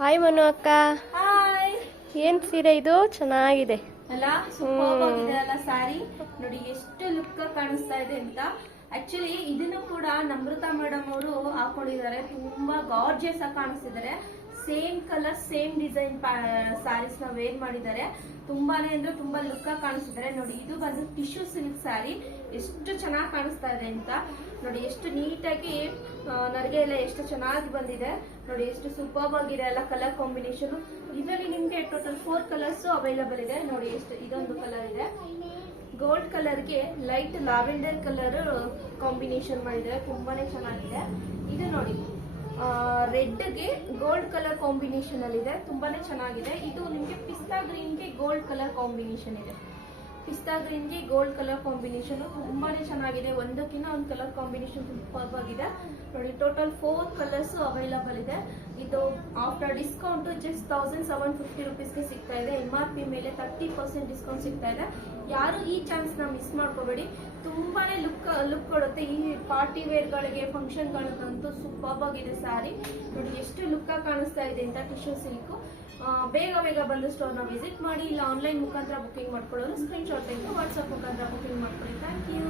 Hi Manu ಅಕ್ಕ, hi. ಏನ್ ಸೀರೆ ಇದು? ಚೆನ್ನಾಗಿದೆ ಅಲ್ಲ, ಸೂಪರ್ ಆಗಿದೆ ಅಲ್ಲ ಸಾರಿ. ನೋಡಿ ಎಷ್ಟು ಲುಕ್ ಕಾಣಿಸ್ತಾ ಇದೆ ಅಂತ. ಆಕ್ಚುಲಿ ಇದನ್ನು ಕೂಡ ನಮ್ರತಾ ಮೇಡಮ್ ಅವರು ಹಾಕೊಂಡಿದ್ದಾರೆ. ತುಂಬಾ ಗಾರ್ಜಿಯಸ್ ಆಗಿ ಕಾಣಿಸ್ತಿದ್ದಾರೆ. Same colour same design saris ನ ವೇರ್ ಮಾಡಿದ್ದಾರೆ. ತುಂಬಾನೇ ಅಂದ್ರೆ ತುಂಬಾ ಲುಕ್ ಆಗಿ ಕಾಣಿಸ್ತಿದ್ದಾರೆ. ನೋಡಿ ಇದು ಬಂದು ಟಿಶ್ಯೂ ಸಿಲ್ಕ್ ಸ್ಯಾರಿ. ಎಷ್ಟು ಚೆನ್ನಾಗಿ ಕಾಣಿಸ್ತಾ ಇದೆ ಅಂತ ನೋಡಿ. ಎಷ್ಟು ನೀಟಾಗಿ ನರಿಗೆ ಎಲ್ಲ ಎಷ್ಟು ಚೆನ್ನಾಗಿ ಬಂದಿದೆ ನೋಡಿ. ಎಷ್ಟು ಸೂಪರ್ ಆಗಿದೆ ಅಲ್ಲ ಕಲರ್ ಕಾಂಬಿನೇಷನ್. ಇದರಲ್ಲಿ ನಿಮ್ಗೆ ಟೋಟಲ್ 4 ಕಲರ್ಸ್ ಅವೈಲಬಲ್ ಇದೆ ನೋಡಿ. ಎಷ್ಟು ಇದೊಂದು ಕಲರ್ ಇದೆ, ಗೋಲ್ಡ್ ಕಲರ್ಗೆ ಲೈಟ್ ಲ್ಯಾವೆಂಡರ್ ಕಲರ್ ಕಾಂಬಿನೇಷನ್ ಮಾಡಿದ್ದಾರೆ. ತುಂಬಾನೇ ಚೆನ್ನಾಗಿದೆ. ಇದು ನೋಡಿ ರೆಡ್ಗೆ ಗೋಲ್ಡ್ ಕಲರ್ ಕಾಂಬಿನೇಷನ್ ಅಲ್ಲಿ ಇದೆ. ತುಂಬಾನೇ ಚೆನ್ನಾಗಿದೆ. ಇದು ನಿಮ್ಗೆ ಪಿಸ್ತಾ ಗ್ರೀನ್ಗೆ ಗೋಲ್ಡ್ ಕಲರ್ ಕಾಂಬಿನೇಷನ್ ಇದೆ. ಪಿಸ್ತಾ ಗ್ರೀನ್ಗೆ ಗೋಲ್ಡ್ ಕಲರ್ ಕಾಂಬಿನೇಷನ್ ತುಂಬಾನೇ ಚೆನ್ನಾಗಿದೆ. ಒಂದಕ್ಕಿಂತ ಒಂದು ಕಲರ್ ಕಾಂಬಿನೇಷನ್ ಸೂಪರ್ ಆಗಿದೆ ನೋಡಿ. ಟೋಟಲ್ 4 ಕಲರ್ಸ್ ಅವೈಲಬಲ್ ಇದೆ. ಇದು ಆಫ್ಟರ್ ಡಿಸ್ಕೌಂಟ್ ಜಸ್ಟ್ 1750 ರುಪೀಸ್ಗೆ ಸಿಗ್ತಾ ಇದೆ. MRP ಮೇಲೆ 30% ಡಿಸ್ಕೌಂಟ್ ಸಿಗ್ತಾ ಇದೆ. ಯಾರು ಈ ಚಾನ್ಸ್ ನ ಮಿಸ್ ಮಾಡ್ಕೋಬೇಡಿ. ತುಂಬಾನೇ ಲುಕ್ ಕೊಡುತ್ತೆ. ಈ ಪಾರ್ಟಿ ವೇರ್ ಗಳಿಗೆ, ಫಂಕ್ಷನ್ ಗಳಿಗಂತೂ ಸೂಪರ್ ಆಗಿದೆ ಸ್ಯಾರಿ ನೋಡಿ. ಎಷ್ಟು ಲುಕ್ ಆಗಿ ಕಾಣಿಸ್ತಾ ಇದೆ ಅಂತ ಟಿಶ್ಯೂ ಸಿಲ್ಕ್. ಬೇಗ ಬಂದು ಸ್ಟೋರ್ ನ ವಿಸಿಟ್ ಮಾಡಿ. ಇಲ್ಲ ಆನ್ಲೈನ್ ಮುಖಾಂತರ ಬುಕಿಂಗ್ ಮಾಡ್ಕೊಳ್ಳೋರು ಸ್ಕ್ರೀನ್ ಶಾಟ್ ತೆಗೆದು ವಾಟ್ಸ್ಆಪ್ ಮುಖಾಂತರ ಬುಕಿಂಗ್ ಮಾಡ್ಕೊಳ್ಳಿ. Thank you.